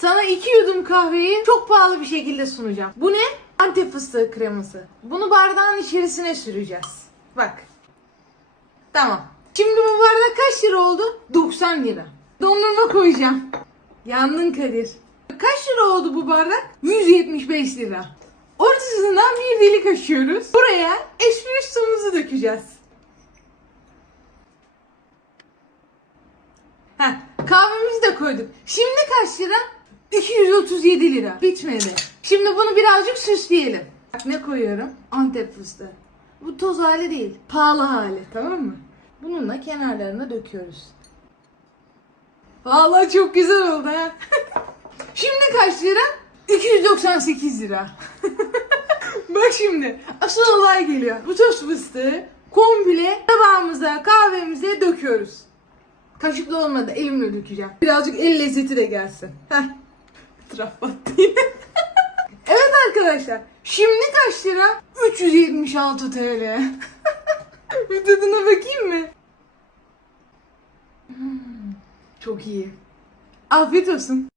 Sana iki yudum kahveyi çok pahalı bir şekilde sunacağım. Bu ne? Antep fıstığı kreması. Bunu bardağın içerisine süreceğiz. Bak. Tamam. Şimdi bu bardak kaç lira oldu? 90 lira. Dondurma koyacağım. Yandın Kadir. Kaç lira oldu bu bardak? 175 lira. Ortasından bir delik açıyoruz. Buraya espressumuzu dökeceğiz. Heh, kahvemizi de koyduk. Şimdi kaç lira? 237 lira. Bitmedi. Şimdi bunu birazcık süsleyelim. Bak ne koyuyorum? Antep fıstığı. Bu toz hali değil. Pahalı hali. Tamam mı? Bununla kenarlarına döküyoruz. Vallahi çok güzel oldu ha. Şimdi kaç lira? 298 lira. Bak şimdi asıl olay geliyor. Bu toz fıstığı komple tabağımıza kahvemize döküyoruz. Kaşıkla olmadı elimle dökeceğim. Birazcık el lezzeti de gelsin. Heh. Yine. evet arkadaşlar. Şimdi kaç lira? 376 TL. Bir tadına bakayım mı? Hmm, çok iyi. Afiyet olsun.